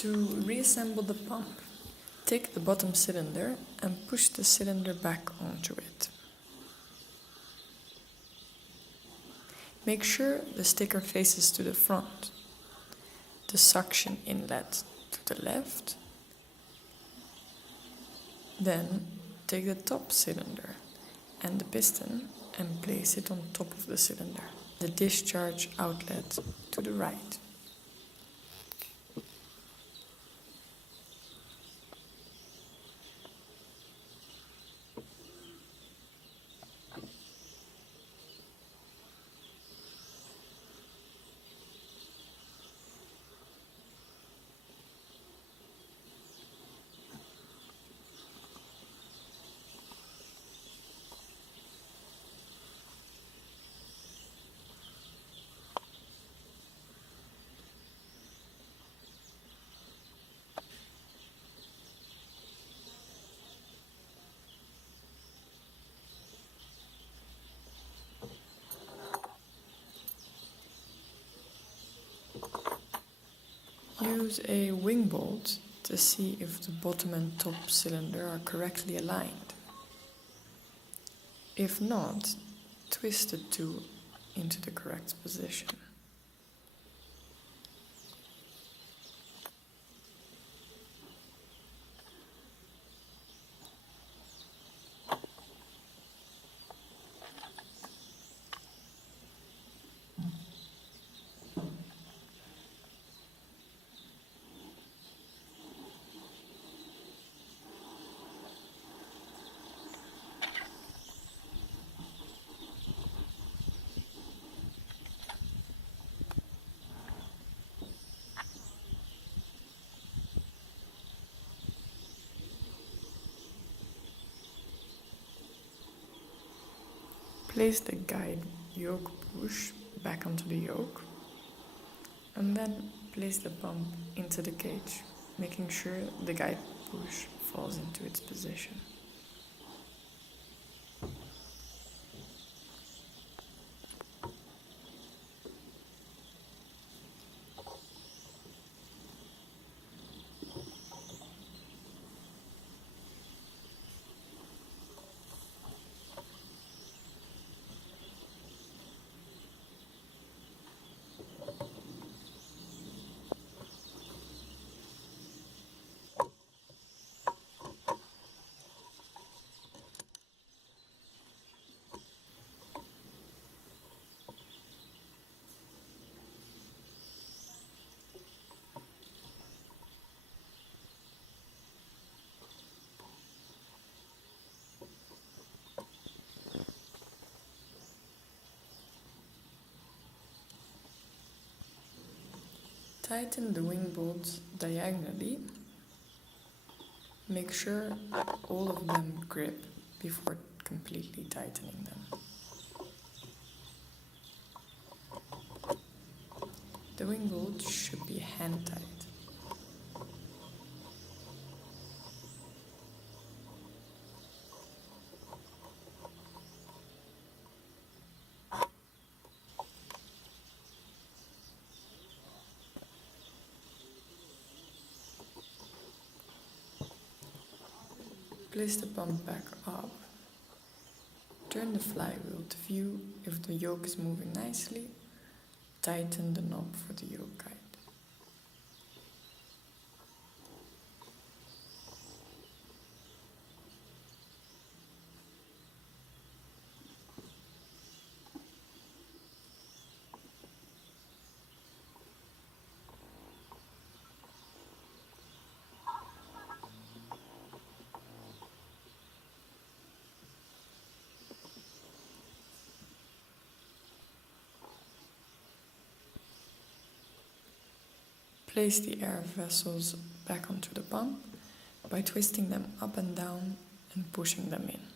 To reassemble the pump, take the bottom cylinder and push the cylinder back onto it. Make sure the sticker faces to the front, the suction inlet to the left. Then take the top cylinder and the piston and place it on top of the cylinder. The discharge outlet to the right. Use a wing bolt to see if the bottom and top cylinder are correctly aligned. If not, twist the two into the correct position. Place the guide yoke push back onto the yoke and then place the pump into the cage, making sure the guide push falls into its position. Tighten the wing bolts diagonally. Make sure all of them grip before completely tightening them. The wing bolts should be hand tight. Place the pump back up. Turn the flywheel to view if the yoke is moving nicely. Tighten the knob for the yoke guide. Place the air vessels back onto the pump by twisting them up and down and pushing them in.